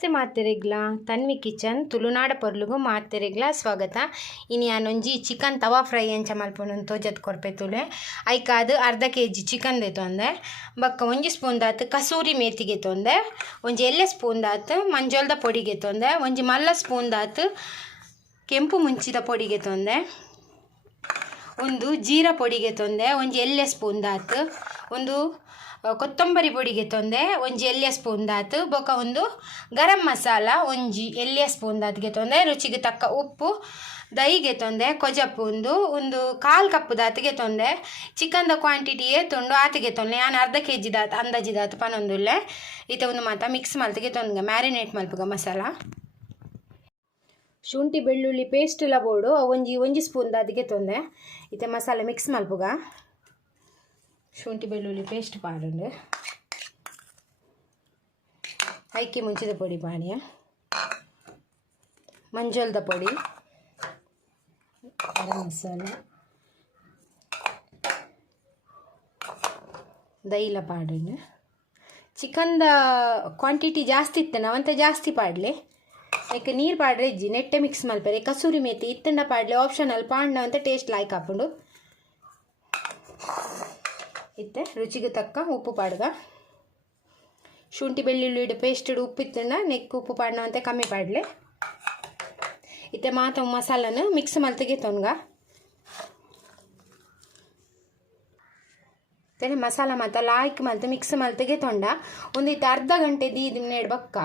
ನಮಸ್ತೆ ಮಾತೆರೆಗ್ಲ ತನ್ವಿ ಕಿಚನ್ ತುಳುನಾಡ ಪೊರ್ಲುಗು ಮಾತೆರೆಗ್ಲ ಸ್ವಾಗತ. ಇನಿ ಯಾನೊಂಜಿ ಚಿಕನ್ ತವಾ ಫ್ರೈ ಎಂಚ ಮಲ್ಪೊಂದು ತೋಜತ್ ಕೊರ್ಪೆ ತುಲೆ ಐಕಾದು ಅರ್ಧ kg ಚಿಕನ್ ತೊಂದೆ ಬಕ್ಕ 1 ಸ್ಪೂನ್ ದಾತು ಕಸೂರಿ ಮೇತಿಗೆ ತೊಂದೆ ಒಂಜಿ ಎಲ್ಲೆ ಸ್ಪೂನ್ ದಾತು ಮಂಜೋಲ್ದ ಪೊಡಿಗೆ ತೊಂದೆ ಒಂಜಿ ಮಲ್ಲ ಸ್ಪೂನ್ ದಾತು ಕೆಂಪು ಮುಂಚಿದ ಪೊಡಿಗೆ ತೊಂದೆ ಒಂದು ಜೀರಾ ಪೊಡಿಗೆ ತೊಂದೆ ಒಂಜಿ ಎಲ್ಲೆ ಸ್ಪೂನ್ ದಾತು ಒಂದು ಕೊತ್ತಂಬರಿ ಪೊಡಿಗೆ ತೊಂದೆ ಒಂಜಿ ಎಲ್ಯ ಸ್ಪೂನ್ ದಾತು ಬೊಕ ಒಂದು ಗರಂ ಮಸಾಲ ಒಂಜಿ ಎಲ್ಯ ಸ್ಪೂನ್ ದಾತಿಗೆ ತೊಂದೆ ರುಚಿಗೆ ತಕ್ಕ ಉಪ್ಪು ದಹಿಗೆ ತೊಂದೆ ಕೊಜಪ್ಪು ಒಂದು 1/4 ಕಪ್ ದಾತಿಗೆ ತೊಂದೆ ಚಿಕನ್ದ ಕ್ವಾಂಟಿಟಿಯೇ ತೊಂಡು ಆತಿಗೆ ತೊಂದೆ ನಾನು ಅರ್ಧ kg ದಾತು ಅಂದಾಜಿ ದಾತು ಪನೊಂದುಲ್ಲೆ ಈತ ಒಂದು ಮಾತ ಮಿಕ್ಸ್ ಮಲ್ತಿಗೆ ತೊಂದೆ ಮ್ಯಾರಿನೇಟ್ ಮಲ್ಪುಗ ಮಸಾಲ ಶುಂಠಿ ಬೆಳ್ಳುಳ್ಳಿ ಪೇಸ್ಟ್ ಎಲ್ಲ ಬೋಡು ಒಂಜಿ ಸ್ಪೂನ್ ದಾತಿಗೆ ತೊಂದೆ ಈತ ಮಸಾಲೆ ಮಿಕ್ಸ್ ಮಲ್ಪುಗ ಶುಂಠಿ ಬೆಳ್ಳುಳ್ಳಿ ಪೇಸ್ಟ್ ಪಾಡುಂಡು ಐಕಿ ಮುಂಚಿದ ಪೊಡಿ ಪಾಡಿಯ ಮಂಜೋಲ್ದ ಪೊಡಿ ಗರಂ ಮಸಾಲ ದೈಲ ಪಾಡುಂಡು ಚಿಕನ್ದ ಕ್ವಾಂಟಿಟಿ ಜಾಸ್ತಿ ಇತ್ತು ನಾವಂತ ಜಾಸ್ತಿ ಪಾಡ್ಲೆ ಯಾಕೆ ನೀರು ಪಾಡ್ರೆ ಇಜ್ಜಿ ನೆಟ್ಟೆ ಮಿಕ್ಸ್ ಮಲ್ಪರೆ ಕಸೂರಿ ಮೇತಿ ಇತ್ತಂಡ ಪಾಡ್ಲೆ ಆಪ್ಷನಲ್ ಪಾಂಡ ಅಂತ ಟೇಸ್ಟ್ ಲೈಕ್ ಹಾಕೊಂಡು ಇತ್ತೆ ರುಚಿಗೆ ತಕ್ಕ ಉಪ್ಪು ಪಾಡ್ಗ ಶುಂಠಿ ಬೆಳ್ಳುಳ್ಳಿ ಪೇಸ್ಟ್ ಉಪ್ಪು ಇತ್ತಂಡ ನೆಕ್ ಉಪ್ಪು ಪಾಡ್ನ ಅಂತ ಕಮ್ಮಿ ಪಾಡ್ಲೆ ಇತ್ತೆ ಮಾತ ಮಸಾಲನು ಮಿಕ್ಸ್ ಮಲ್ತಿಗೆ ತೊನ್ಗ ತೆನೆ ಮಸಾಲ ಮಾತ ಲಾಯ್ಕ್ ಮಲ್ತು ಮಿಕ್ಸ್ ಮಲ್ತಿಗೆ ತೊಂಡ ಒಂದಿತ್ತು ಅರ್ಧ ಗಂಟೆ ದೀದು ನೆಡ್ಬಕ್ಕ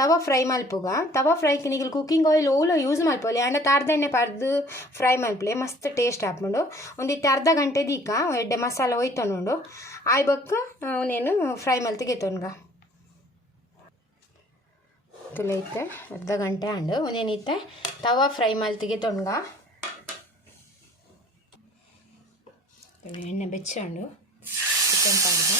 ತವಾ ಫ್ರೈ ಮಲ್ಪುಗ ತವಾ ಫ್ರೈಗೆ ನಿಗಲು ಕುಕ್ಕಿಂಗ್ ಆಯಿಲ್ ಓಲೋ ಯೂಸ್ ಮಲ್ಪೊಲಿ ಅಂಡ ತಾರ್ದೆಣ್ಣೆ ಪಾರ್ದು ಫ್ರೈ ಮಲ್ಪಲೆ ಮಸ್ತ್ ಟೇಸ್ಟ್ ಹಾಕ್ಕೊಂಡು ಒಂದಿತ್ತು ಅರ್ಧ ಗಂಟೆ ದೀಕ ಎಡ್ಡೆ ಮಸಾಲ ಒಯ್ತೊಂಡು ಆಯ್ಬಕ್ಕ ಅವನೇನು ಫ್ರೈ ಮಲ್ತಿಗೆ ತೊನ್ಗ ತುಲೆ ಇತ್ತೆ ಅರ್ಧ ಗಂಟೆ ಅಂಡು ಒಂದೇನಿತ್ತೆ ತವಾ ಫ್ರೈ ಮಲ್ತಿಗೆ ತೊನ್ಗ ಎಣ್ಣೆ ಬೆಚ್ಚಂಡು ಚಿಕನ್ ಪಾಡ್ಗ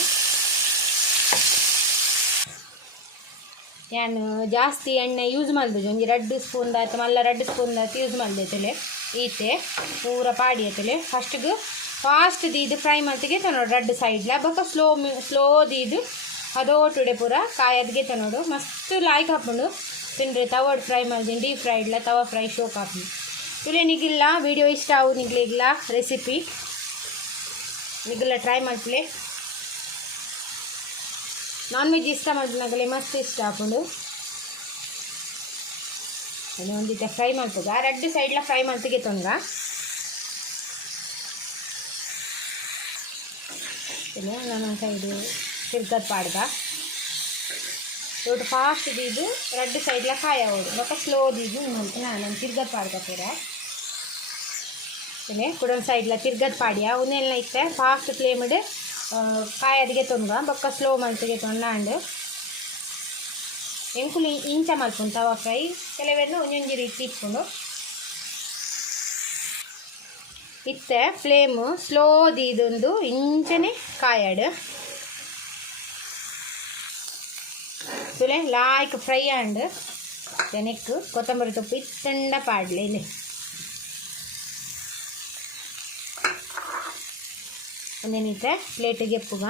ನಾನು ಜಾಸ್ತಿ ಎಣ್ಣೆ ಯೂಸ್ ಮಾಡಿದೆ ಒಂಜಿ 2 ಸ್ಪೂನ್ ದಾತು ಮಲ್ಲ 2 ಸ್ಪೂನ್ ದಾತು ಯೂಸ್ ಮಾಡಿದೆ ತುಲೆ ಈತೆ ಪೂರ ಪಾಡಿ ತುಲೆ ಫಸ್ಟ್ಗೆ ಫಾಸ್ಟ್ ದೀದು ಫ್ರೈ ಮಲ್ತಿಗೆ ತನೋಡು 2 ಸೈಡ್ಲ ಬೊಕ ಸ್ಲೋ ದೀದು ಅದೋಟುಡೆ ಪೂರ ಕಾಯದ್ಗೆ ತನೋಡು ಮಸ್ತ್ ಲಾಯ್ಕ್ ಹಾಕೊಂಡು ತಿಂಡ್ರೆ ತವಾಡ್ ಫ್ರೈ ಮಾಡ್ತೀನಿ ಡೀಪ್ ಫ್ರೈಡ್ಲ ತವಾ ಫ್ರೈ ಶೋಕ್ ಹಾಕಿ ತುಲೆ ನಿಗಿಲ್ಲ ವಿಡಿಯೋ ಇಷ್ಟ ಆವು ನಿಗ್ಲಿಲ್ಲ ರೆಸಿಪಿ ನಿಗಲ್ಲ ಟ್ರೈ ಮಾಡ್ತೀವಿ ನಾನ್ ವೆಜ್ ಇಷ್ಟ ಮಾಡಿದ್ನಾಗಲೇ ಮಸ್ತ್ ಇಷ್ಟ ಹಾಕೊಂಡು ಒಂದಿದ್ದ ಫ್ರೈ ಮಾಡ್ತದ 2 ಸೈಡ್ಲ ಫ್ರೈ ಮಾಡ್ತಿಗೆ ತೊಂಗ ನಾನು ಸೈಡು ತಿರ್ಗದ್ ಪಾಡ್ಗ ದೊಡ್ಡ ಫಾಸ್ಟ್ ದೀದು 2 ಸೈಡ್ಲ ಕಾಯ ಹೋಡು ಬೊಕ್ಕ ಸ್ಲೋ ದೀದು ಮಾಡ್ತೀನಿ ನಾನು ತಿರ್ಗದ್ ಪಾಡ್ಗ ಪೂರ ಕುಡೊಂದು ಸೈಡ್ಲ ತಿರ್ಗದ್ ಪಾಡ್ಯ ಉನ್ನೆಲ್ಲ ಇತ್ತೆ ಫಾಸ್ಟ್ ಫ್ಲೇಮ್ಡ್ ಕಾಯದಿಗೆ ತೊಂಗ ಬೊಕ್ಕ ಸ್ಲೋ ಮಲ್ತಿಗೆ ತೊಂಡಾಂಡು ಎಂಕುಲು ಇಂಚ ಮಲ್ಪುಂಡು ತವಾ ಫ್ರೈ ಕೆಲವೆಲ್ಲ ಒಂಜೊಂಜಿ ರೀತಿ ಇಟ್ಕೊಂಡು ಇತ್ತೆ ಫ್ಲೇಮು ಸ್ಲೋ ದೀದೊಂದು ಇಂಚನೆ ಕಾಯಾಡು ತುಲೆ ಲಾಯ್ಕ್ ಫ್ರೈ ಆಂಡ್ ಜನಕ್ಕೆ ಕೊತ್ತಂಬರಿ ಸೊಪ್ಪು ಇತ್ತಂಡ ಪಾಡ್ಲೆ ಇಲ್ಲಿ ಒಂದೇನಿತ್ತೆ ಪ್ಲೇಟಿಗೆ ಎಪ್ಪುಗ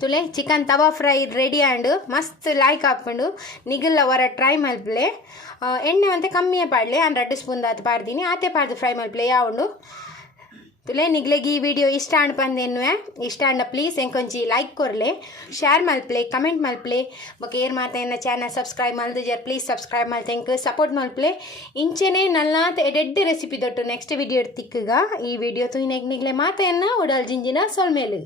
ತುಲೆ ಚಿಕನ್ ತವಾ ಫ್ರೈ ರೆಡಿ ಆಂಡು ಮಸ್ತ್ ಲಾಯ್ಕ್ ಹಾಕ್ಕೊಂಡು ನಿಗಲ್ಲ ವರ ಟ್ರೈ ಮಲ್ಪಲೆ ಎಣ್ಣೆ ಅಂತೆ ಕಮ್ಮಿಯೇ ಪಾಡ್ಲೆ ನಾನು 2 ಸ್ಪೂನ್ ದಾತು ಪಾಡ್ತೀನಿ ಆತೆ ಪಾಡ್ದು ಫ್ರೈ ಮಲ್ಪಲೆ ಯಾವುದು ತುಲೆ ನಿಗ್ಲೆಗೆ ಈ ವಿಡಿಯೋ ಇಷ್ಟ ಅನ್ಪಂದೇನುವೆ ಇಷ್ಟ ಅಂಡ ಪ್ಲೀಸ್ ಎಂಕೊಂಚಿ ಲೈಕ್ ಕೊರ್ಲೆ ಶೇರ್ ಮಲ್ಪಲೆ ಕಮೆಂಟ್ ಮಲ್ಪಲೆ ಬೊಕ ಏರ್ ಮಾತ ಎನ್ನ ಚಾನಲ್ ಸಬ್ಸ್ಕ್ರೈಬ್ ಮಲ್ದು ಜರ್ ಪ್ಲೀಸ್ ಸಬ್ಸ್ಕ್ರೈಬ್ ಮಲ್ತೆಂಕ್ ಸಪೋರ್ಟ್ ಮಲ್ಪಲೆ ಇಂಚೆನೆ ನಲ್ಲಾತ್ ಎಡೆಡ್ ರೆಸಿಪಿ ದೊಟ್ಟು ನೆಕ್ಸ್ಟ್ ವಿಡಿಯೋ ತಿಕ್ಕಗ ಈ ವಿಡಿಯೋ ತುಯಿನೆಗ್ ನಿಗ್ಲೆ ಮಾತ ಎನ್ನ ಉಡಲ್ ಜಿಂಜಿನ ಸೊಲ್ಮೇಲು